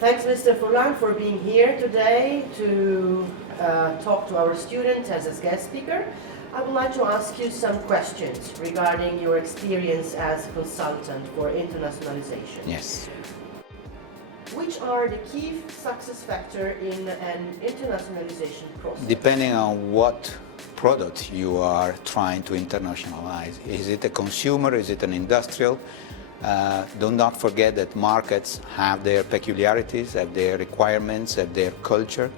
Thanks, Mr. Furlan, for being here today to talk to our students as a guest speaker. I would like to ask you some questions regarding your experience as a consultant for internationalization. Yes. Which are the key success factors in an internationalization process? Depending on what product you are trying to internationalize. Is it a consumer? Is it an industrial? Do not forget that markets have their peculiarities, have their requirements, have their culture.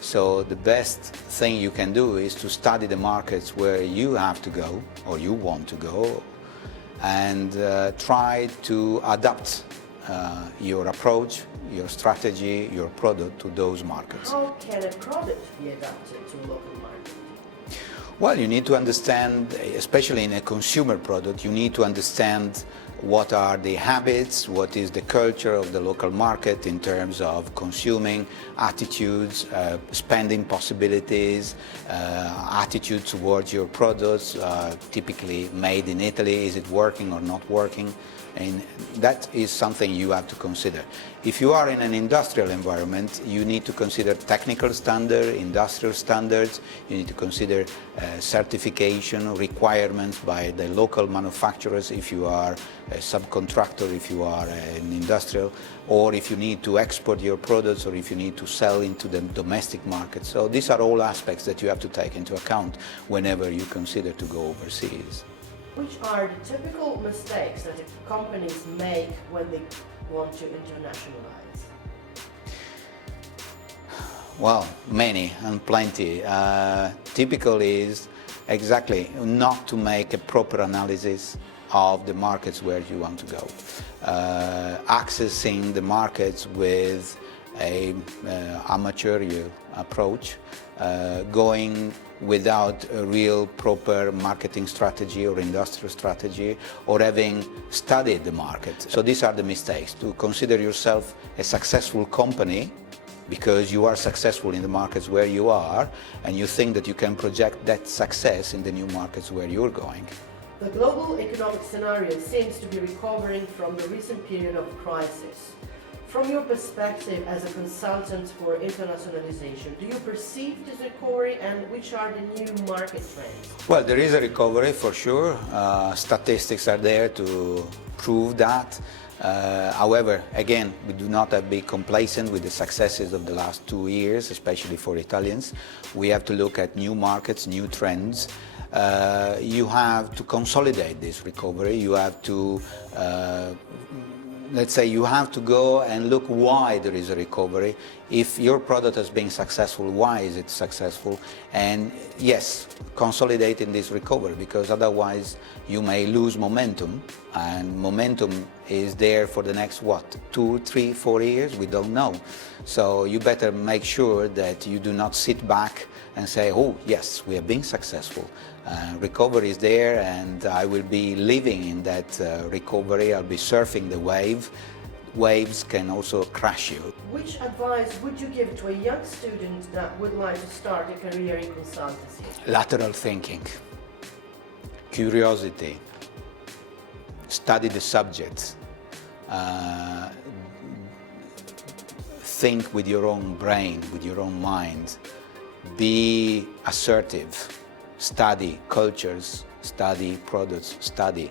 So the best thing you can do is to study the markets where you have to go or you want to go and try to adapt your approach, your strategy, your product to those markets. How can a product be adapted to a local market? Well, you need to understand, especially in a consumer product, you need to understand what are the habits, what is the culture of the local market in terms of consuming attitudes, spending possibilities, attitude towards your products, typically made in Italy, is it working or not working? And that is something you have to consider. If you are in an industrial environment, you need to consider technical standards, industrial standards, you need to consider certification requirements by the local manufacturers if you are a subcontractor, if you are an industrial, or if you need to export your products or if you need to sell into the domestic market. So these are all aspects that you have to take into account whenever you consider to go overseas. Which are the typical mistakes that companies make when they want to internationalize? Well, many and plenty. Typical is exactly not to make a proper analysis of the markets where you want to go. Accessing the markets with an amateurial approach, going without a real proper marketing strategy or industrial strategy, or having studied the market. So these are the mistakes. To consider yourself a successful company because you are successful in the markets where you are, and you think that you can project that success in the new markets where you're going. The global economic scenario seems to be recovering from the recent period of crisis. From your perspective as a consultant for internationalization, do you perceive this recovery and which are the new market trends? Well, there is a recovery for sure. Statistics are there to prove that. However, again, we do not have to be complacent with the successes of the last 2 years, especially for Italians. We have to look at new markets, new trends. You have to consolidate this recovery. You have to let's say you have to go and look why there is a recovery. If your product has been successful, why is it successful? And yes, consolidate in this recovery, because otherwise you may lose momentum, and momentum is there for the next, 2, 3, 4 years? We don't know. So you better make sure that you do not sit back and say, oh yes, we have been successful. Recovery is there, and I will be living in that recovery. I'll be surfing the wave. Waves can also crash you. Which advice would you give to a young student that would like to start a career in consultancy? Lateral thinking, curiosity, study the subjects, think with your own brain, with your own mind, be assertive. Study cultures, study products, study.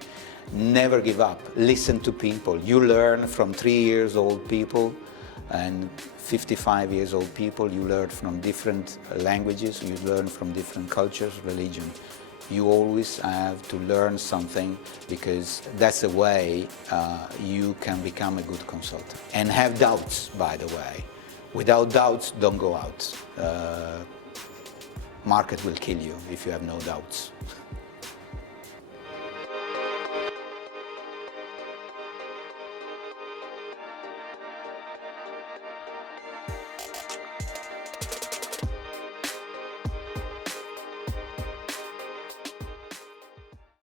Never give up. Listen to people. You learn from 3 years old people and 55 years old people. You learn from different languages. You learn from different cultures, religion. You always have to learn something, because that's the way you can become a good consultant. And have doubts, by the way. Without doubts, don't go out. Market will kill you if you have no doubts.